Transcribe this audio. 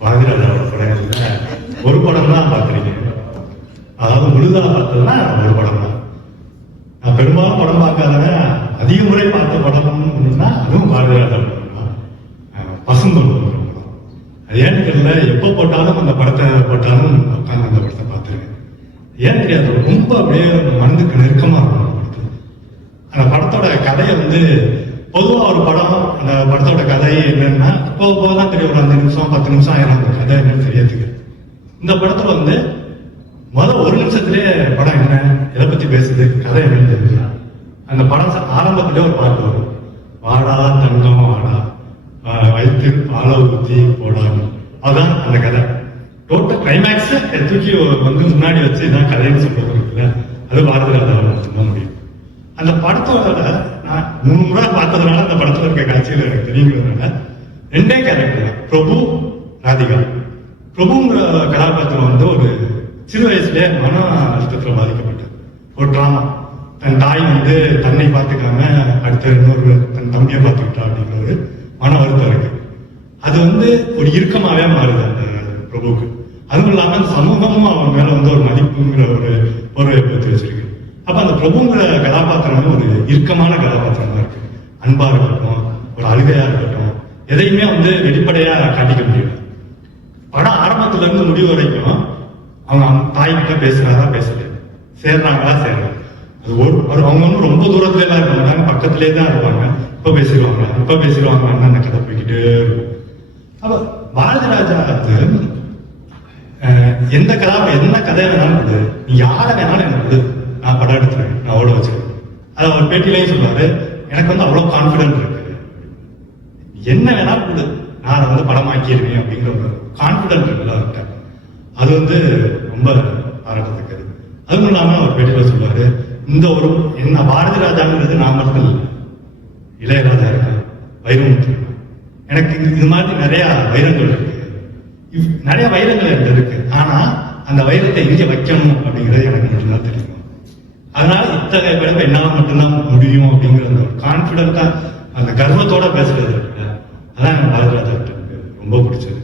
பாரதிராஜாவோட படங்கள்ல ஒரு படம் தான் பார்த்துருக்கேன். அதாவது முழுதா பார்த்ததுன்னா ஒரு படம் தான். நான் பெரும்பாலும் படம் பார்க்காதவன் அதிக முறை பார்த்த படம்னா அதுவும் பாரதிராஜா படம் தான். பசுந்தோல் படம். அது ஏன்னு தெரியல, எப்போ போட்டாலும் அந்த படத்தை போட்டாலும் உட்காந்து அந்த படத்தை பார்த்துருக்கேன். ஏன்னு தெரியாது, ரொம்ப அப்படியே மனதுக்கு நெருக்கமா இருக்கும் அந்த படத்துல. அந்த படத்தோட கதையை வந்து பொதுவாக ஒரு படம், அந்த படத்தோட கதை என்னன்னா போதான் தெரியும். ஒரு 5 நிமிஷம் 10 நிமிஷம் ஆயிரம் அந்த கதை என்னன்னு தெரியறதுக்கு. இந்த படத்துல வந்து முதல் 1 நிமிஷத்துலேயே படம் என்ன, எதை பத்தி பேசுது, கதை என்னன்னு தெரிஞ்சுக்கலாம். அந்த படம் ஆரம்பத்திலே ஒரு பாட்டு வரும், வாடா தங்கம் வாடா வைத்து பால ஊத்தி போடாது. அதுதான் அந்த கதை. டோட்டல் கிளைமேக்ஸ் தூக்கி வந்து முன்னாடி வச்சு இதான் கதைன்னு சொல்றது இருக்குல்ல, அது பாரதிராஜாவை சொல்ல முடியும். அந்த படத்தோட நான் 3 முறை பார்த்ததுனால அந்த படத்துல இருக்க காட்சிகள் எனக்கு தெரியுங்கிறதுனால 2 கேரக்டர், பிரபு ராதிகா. பிரபுங்கிற கதாபாத்திரம் வந்து ஒரு சிறு வயசுலேயே மன அழுத்தத்தில் பாதிக்கப்பட்டார். ஒரு டிராமா, தன் தாய் வந்து தன்னை பார்த்துக்காம அடுத்த இன்னொரு தன் தம்பியை பார்த்துக்கிட்டா அப்படிங்கிற ஒரு மன வருத்தம் இருக்கு. அது வந்து ஒரு இறுக்கமாவே மாறுது அந்த பிரபுக்கு. அதுவும் இல்லாம அந்த சமூகமும் அவன் மேல வந்து ஒரு மதிப்புங்கிற ஒரு பொருளை பற்றி வச்சிருக்கு. அப்ப அந்த பிரபுங்கிற கதாபாத்திரம் ஒரு இறுக்கமான கதாபாத்திரம் தான் இருக்கு. அன்பா இருக்கட்டும், ஒரு அழுகையா இருக்கட்டும், எதையுமே வந்து வெளிப்படையா காட்டிக்க முடியல. படம் ஆரம்பத்துல இருந்து முடிவு வரைக்கும் அவங்க தாய்கிட்ட பேசுறாரா பேசல, சேர்றாங்களா சேர்றாங்க. அது அவங்க வந்து ரொம்ப தூரத்துல எல்லாம் இருக்க மாட்டாங்க, பக்கத்திலே தான் இருப்பாங்க. இப்ப பேசிடுவாங்க அந்த கதை போய்கிட்டே இருக்கும். அப்ப பாரதிராஜா எந்த கதை வேணாலும் கொடு, நீ யாரை வேணாலும் எனக்கு கொடு, நான் படம் எடுத்துருவேன், நான் ஓட வச்சிருக்கேன். அது அவர் பேட்டிலையும் சொல்றாரு, எனக்கு வந்து அவ்வளவு கான்பிடன்ட் இருக்கு, என்ன வேணாலும் கொடு, நான் அதை வந்து படமாக்கிடுவேன் அப்படிங்கிற ஒரு கான்பிடன்ட் இருக்குல்ல அவர்கிட்ட. அது வந்து ரொம்ப பாராட்டத்தக்கது. அதுவும் இல்லாம அவர் பேட்டியில சொல்லுவாரு, இந்த ஒரு என்ன பாரதிராஜாங்கிறது நான் மட்டும் இல்லை, இளையராஜா இருக்கு, வைரமுத்து, எனக்கு இது மாதிரி நிறைய வைரங்கள் இருக்கு, நிறைய வைரங்கள் எனக்கு இருக்கு. ஆனா அந்த வைரத்தை எங்க வைக்கணும் அப்படிங்கிறது எனக்கு மட்டும்தான் தெரியும். அதனால இத்தகைய பிறகு என்னால மட்டும்தான் முடியும் அப்படிங்கிற அந்த கான்பிடண்டா அந்த கர்வத்தோட பேசுறது இருக்கு. அதான் எனக்கு பாரதிராஜா ரொம்ப பிடிச்சது.